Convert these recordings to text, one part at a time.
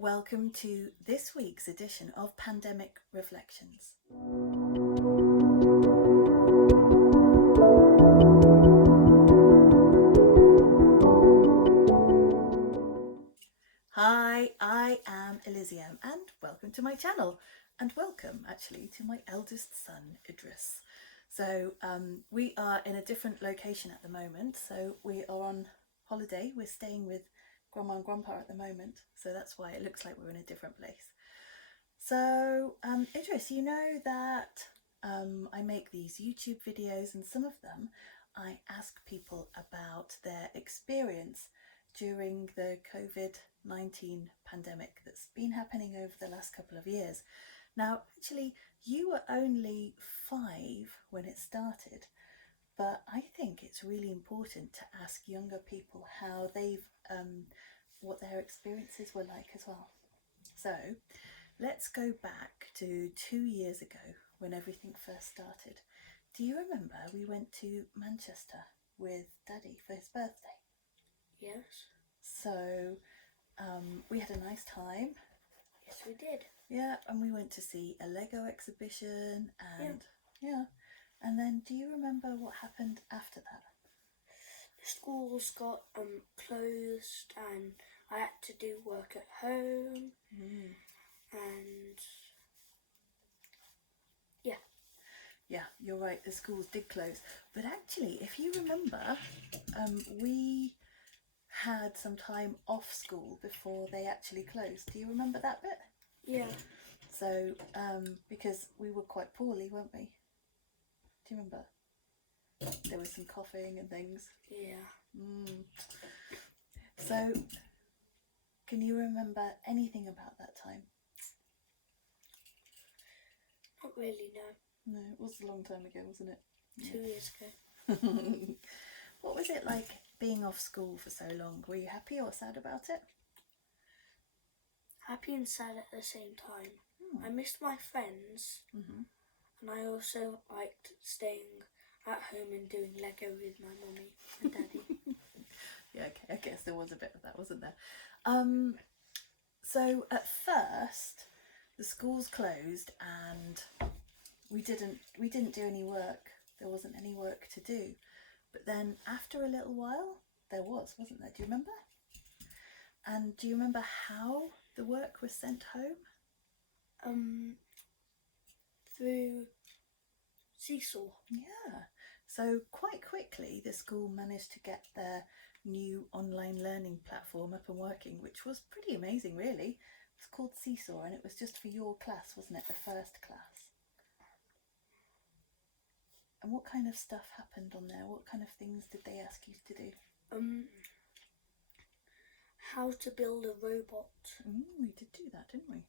Welcome to this week's edition of Pandemic Reflections. Hi, I am Elysium and welcome to my channel, and welcome actually to my eldest son Idris. So we are in a different location at the moment, so we are on holiday. We're staying with Grandma and Grandpa at the moment, so that's why it looks like we're in a different place. So Idris, you know that I make these YouTube videos, and some of them I ask people about their experience during the COVID-19 pandemic that's been happening over the last couple of years. Now, actually, you were only 5 when it started, but I think it's really important to ask younger people how what their experiences were like as well. So let's go back to 2 years ago when everything first started. Do you remember we went to Manchester with Daddy for his birthday? Yes. So we had a nice time. Yes, we did. Yeah, and we went to see a Lego exhibition and yeah. And then do you remember what happened after that? The schools got closed and I had to do work at home and Yeah, you're right, the schools did close. But actually, if you remember, we had some time off school before they actually closed. Do you remember that bit? yeah. So, because we were quite poorly, weren't we? Do you remember? There was some coughing and things. Yeah. So, can you remember anything about that time? Not really, no. No, it was a long time ago, wasn't it? 2 years ago. What was it like being off school for so long? Were you happy or sad about it? Happy and sad at the same time. I missed my friends and I also liked staying at home and doing Lego with my mummy and daddy. Yeah, okay, I guess there was a bit of that, wasn't there? So at first the schools closed and we didn't do any work. There wasn't any work to do. But then after a little while there wasn't there? Do you remember? And do you remember how the work was sent home? Through Seesaw. Yeah. So quite quickly the school managed to get their new online learning platform up and working, which was pretty amazing really. It was called Seesaw and it was just for your class, wasn't it? The first class. And what kind of stuff happened on there? What kind of things did they ask you to do? How to build a robot. We did do that, didn't we?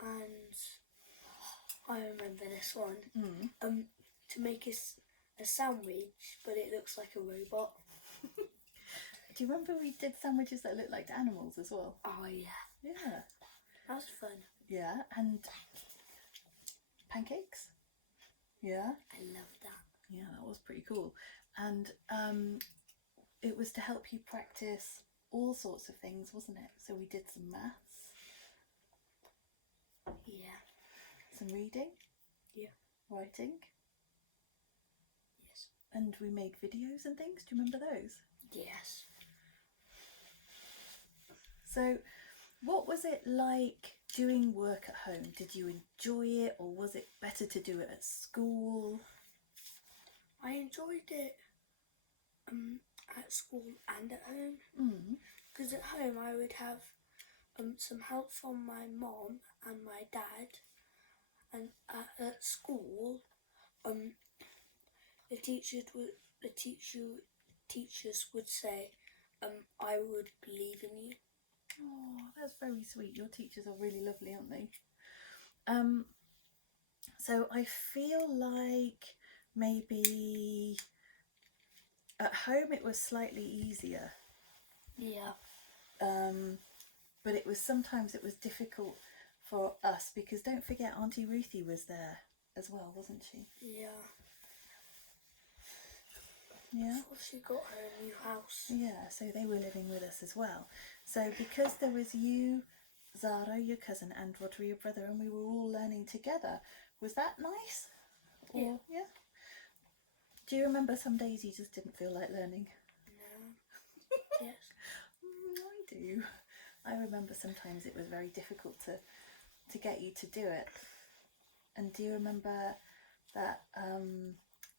And I remember this one. To make a sandwich, but it looks like a robot. Do you remember we did sandwiches that looked like animals as well? Oh yeah. Yeah. That was fun. Yeah, and pancakes? Yeah. I love that. Yeah, that was pretty cool. And it was to help you practice all sorts of things, wasn't it? So we did some maths. Yeah. Some reading. Yeah. Writing. Yes. And we made videos and things. Do you remember those? Yes. So what was it like doing work at home? Did you enjoy it, or was it better to do it at school? I enjoyed it at school and at home. Because at home I would have some help from my mom and my dad, and at school the teachers would say I would believe in you. Oh, that's very sweet. Your teachers are really lovely, aren't they? So I feel like maybe at home it was slightly easier. Yeah. But sometimes it was difficult for us because don't forget Auntie Ruthie was there as well, wasn't she? Yeah. Yeah. Before she got her new house. Yeah, so they were living with us as well. So because there was you, Zara, your cousin, and Rodri, your brother, and we were all learning together. Was that nice? Yeah. Yeah. Do you remember some days you just didn't feel like learning? No. Yes. I do. I remember sometimes it was very difficult to get you to do it. And do you remember that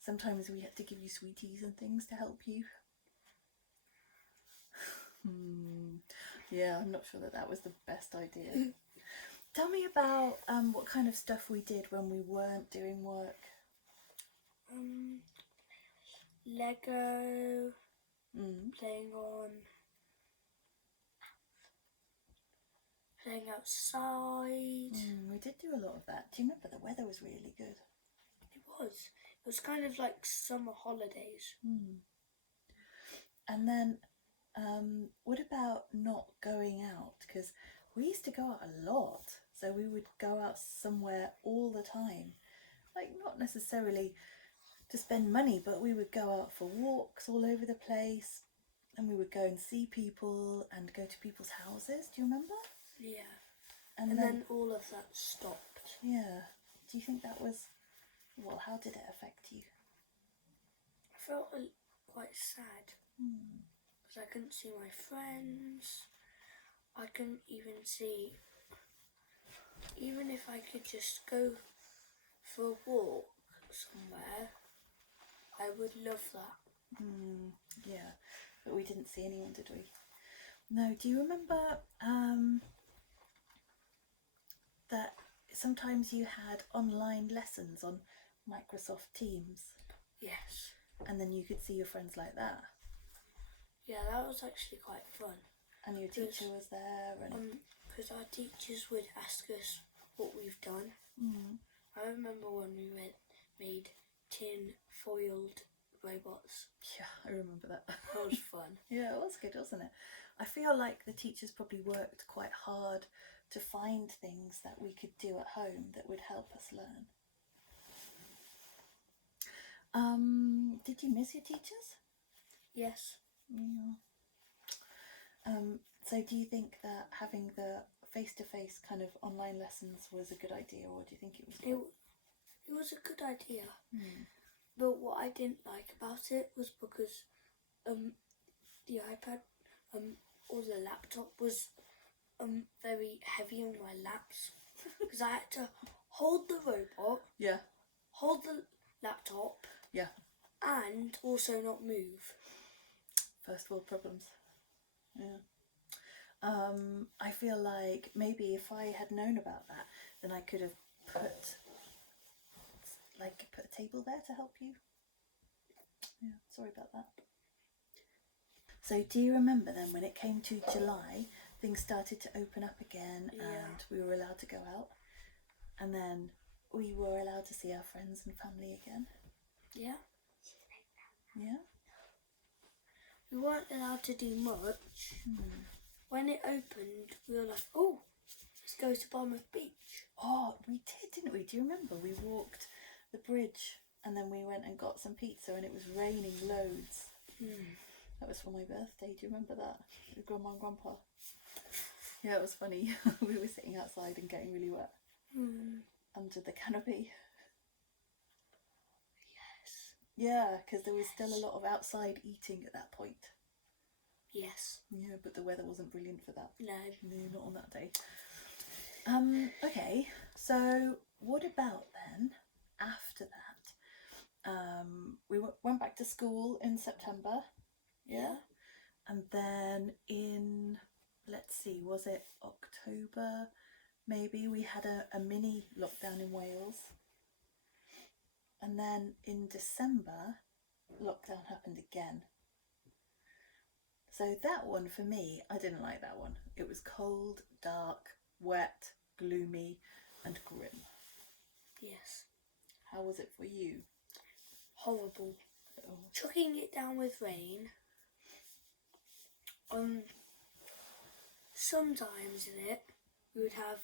sometimes we had to give you sweeties and things to help you? Yeah, I'm not sure that was the best idea. Tell me about what kind of stuff we did when we weren't doing work. Lego, playing outside. We did do a lot of that. Do you remember the weather was really good? It was kind of like summer holidays. And then what about not going out? Because we used to go out a lot, so we would go out somewhere all the time, like not necessarily to spend money, but we would go out for walks all over the place, and we would go and see people and go to people's houses. Do you remember? Yeah. And then all of that stopped. Yeah. Do you think that was, well, how did it affect you? I felt quite sad because I couldn't see my friends. I couldn't even see, even if I could just go for a walk somewhere, I would love that. Yeah, but we didn't see anyone, did we? No. Do you remember that sometimes you had online lessons on Microsoft Teams? Yes. And then you could see your friends like that? Yeah, that was actually quite fun. And your teacher was there? And because our teachers would ask us what we've done. I remember when we made tin foiled robots. Yeah, I remember that. That was fun. Yeah, it was good, wasn't it? I feel like the teachers probably worked quite hard to find things that we could do at home that would help us learn. Did you miss your teachers? Yes. Yeah. So do you think that having the face-to-face kind of online lessons was a good idea, or do you think it was It was a good idea. But what I didn't like about it was because the iPad or the laptop was very heavy on my laps because I had to hold the robot, hold the laptop, and also not move. First world problems. Yeah. I feel like maybe if I had known about that, then I could have put a table there to help you. Yeah, sorry about that. So do you remember then when it came to July, things started to open up again and we were allowed to go out? And then we were allowed to see our friends and family again? Yeah. Yeah? We weren't allowed to do much. When it opened, we were like, oh, let's go to Bournemouth Beach. Oh, we did, didn't we? Do you remember? We walked the bridge and then we went and got some pizza and it was raining loads. That was for my birthday. Do you remember that? With Grandma and Grandpa. Yeah, it was funny. We were sitting outside and getting really wet under the canopy. Yes. Yeah, because there was still a lot of outside eating at that point. Yes. Yeah, but the weather wasn't brilliant for that. No. No, not on that day. Okay, so what about then after that? We went back to school in September. Yeah. And then in, let's see, was it October? Maybe we had a mini lockdown in Wales. And then in December, lockdown happened again. So that one for me, I didn't like that one. It was cold, dark, wet, gloomy and grim. Yes. How was it for you? Horrible. Oh. Chucking it down with rain. Sometimes in it, we would have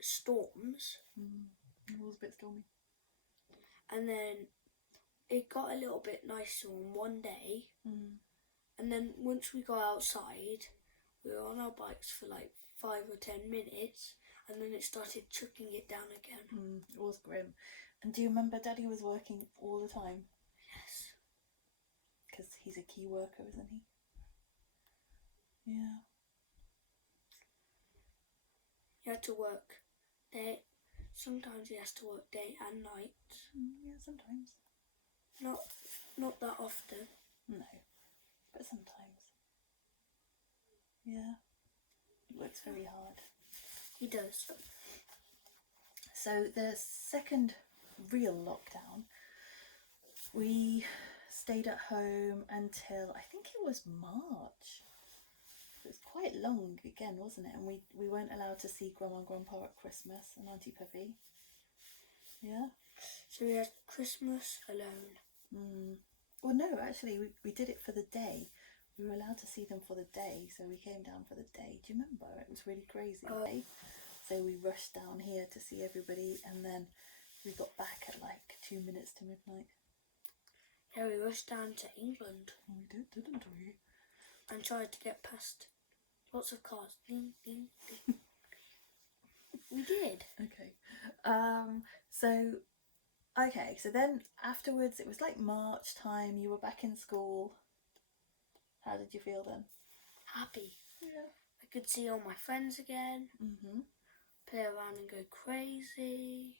storms. It was a bit stormy. And then it got a little bit nicer on one day. And then once we got outside, we were on our bikes for like 5 or 10 minutes, and then it started chucking it down again. It was grim. And do you remember Daddy was working all the time? Yes. Because he's a key worker, isn't he? Yeah. He had to work day. Sometimes he has to work day and night. Yeah, sometimes. Not that often. No, but sometimes. Yeah. He works very hard. He does. So the second real lockdown, we stayed at home until I think it was March. It was quite long again, wasn't it? And we weren't allowed to see Grandma and Grandpa at Christmas and Auntie Puffy. Yeah. So we had Christmas alone. Well, no, actually, we did it for the day. We were allowed to see them for the day, so we came down for the day. Do you remember? It was really crazy. So we rushed down here to see everybody, and then we got back at like 2 minutes to midnight. Yeah, we rushed down to England. We did, didn't we? And tried to get past lots of cars. Ding, ding, ding. We did. Okay. So then afterwards, it was like March time. You were back in school. How did you feel then? Happy. Yeah. I could see all my friends again. Mhm. Play around and go crazy.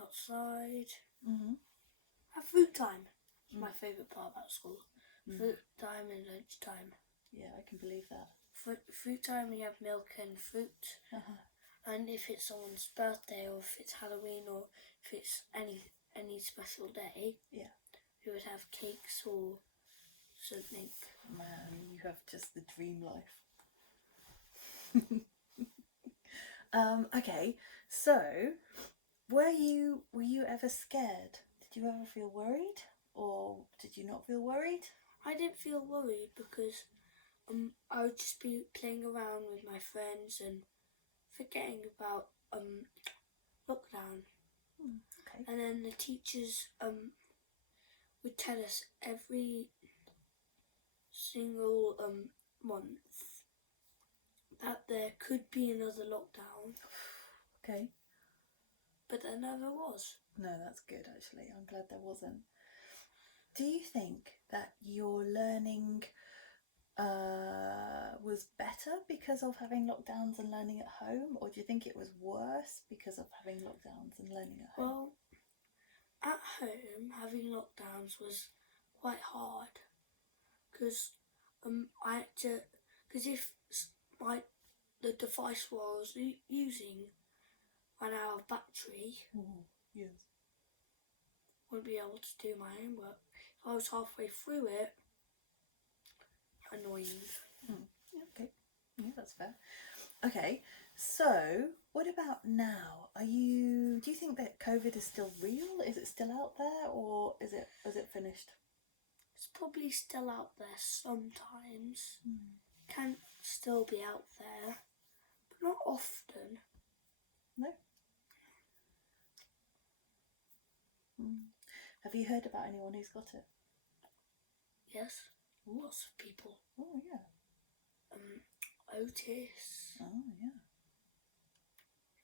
Outside. Have fruit time. It's my favourite part about school. Fruit time and lunchtime. Yeah, I can believe that. Fruit time, we have milk and fruit. And if it's someone's birthday, or if it's Halloween, or if it's any special day, yeah, we would have cakes or something. Man, you have just the dream life. Okay, so were you ever scared? Did you ever feel worried, or did you not feel worried? I didn't feel worried because I would just be playing around with my friends and forgetting about lockdown. Okay. And then the teachers would tell us every single month that there could be another lockdown. Okay. But there never was. No, that's good actually. I'm glad there wasn't. Do you think that your learning was better because of having lockdowns and learning at home, or do you think it was worse because of having lockdowns and learning at home? Well, at home, having lockdowns was quite hard because if the device I was using ran out of battery, Yes. wouldn't be able to do my homework. If I was halfway through it, annoying. Okay, yeah, that's fair. Okay, so what about now? Do you think that COVID is still real? Is it still out there, or is it finished? It's probably still out there sometimes. Can still be out there, but not often. No. Have you heard about anyone who's got it? Yes, lots of people. Oh yeah. Otis. Oh yeah.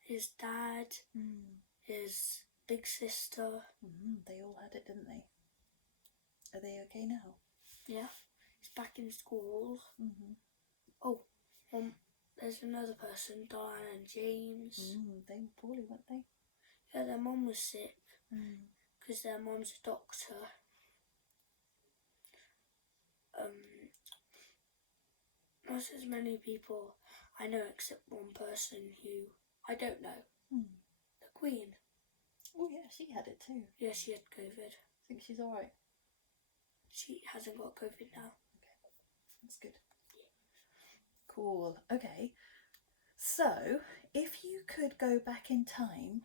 His dad. His big sister. They all had it, didn't they? Are they okay now? Yeah, he's back in school. Oh, there's another person, Diane and James. They were poorly, weren't they? Yeah, their mum was sick because their mum's a doctor. Not as many people I know except one person who I don't know. The Queen. Oh yeah, she had it too. Yeah, she had COVID. Think she's alright? She hasn't got COVID now. Okay, that's good. Cool. Okay, so if you could go back in time,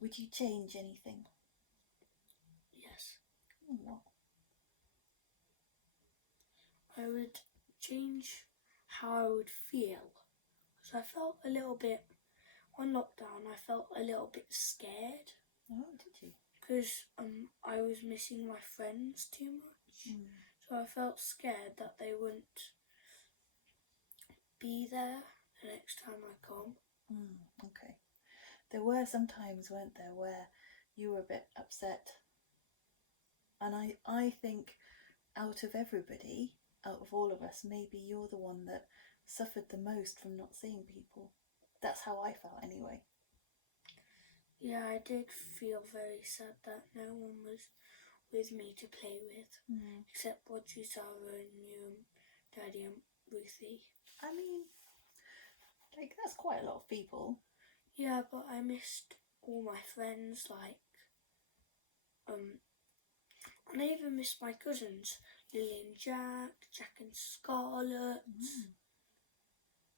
would you change anything? Yes. What? I would change how I would feel. So I felt a little bit, on lockdown, I felt a little bit scared. Oh, did you? Because I was missing my friends too much. So I felt scared that they wouldn't be there the next time I come. Okay. There were some times, weren't there, where you were a bit upset. And I think out of everybody, out of all of us, maybe you're the one that suffered the most from not seeing people. That's how I felt anyway. Yeah, I did feel very sad that no one was with me to play with, except Roger, Zara, and you, Daddy, and Ruthie. I mean, like, that's quite a lot of people. Yeah, but I missed all my friends, like, and I even missed my cousins, Lily and Jack and Scarlett,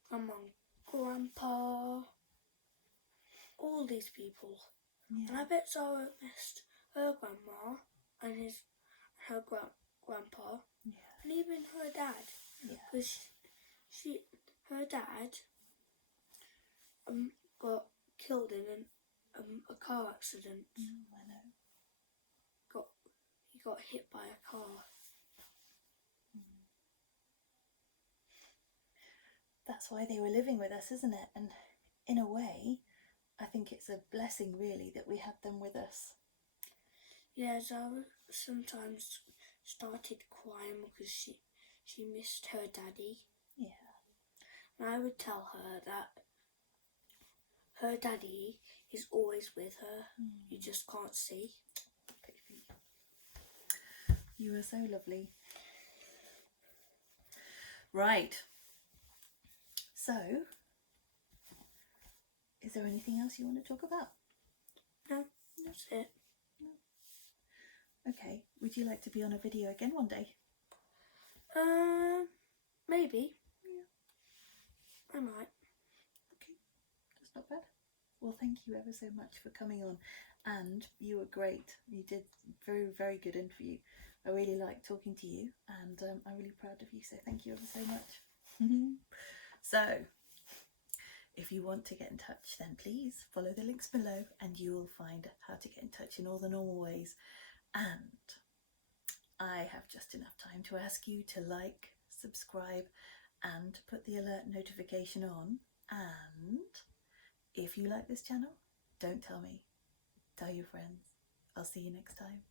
Grandma and Grandpa, all these people. Yeah. And I bet Zara missed her grandma and her grandpa, and even her dad, because her dad got killed in a car accident. I know. He got hit by a car. That's why they were living with us, isn't it? And in a way, I think it's a blessing, really, that we had them with us. Yeah, Zara sometimes started crying because she missed her daddy. Yeah. And I would tell her that her daddy is always with her. You just can't see. Baby. You are so lovely. Right. So, is there anything else you want to talk about? No, that's it. No. Okay. Would you like to be on a video again one day? Maybe. Yeah. I might. Okay. That's not bad. Well, thank you ever so much for coming on, and you were great. You did very, very good interview. I really liked talking to you, and I'm really proud of you, so thank you ever so much. So, if you want to get in touch, then please follow the links below and you will find how to get in touch in all the normal ways. And I have just enough time to ask you to like, subscribe, and put the alert notification on. And if you like this channel, don't tell me. Tell your friends. I'll see you next time.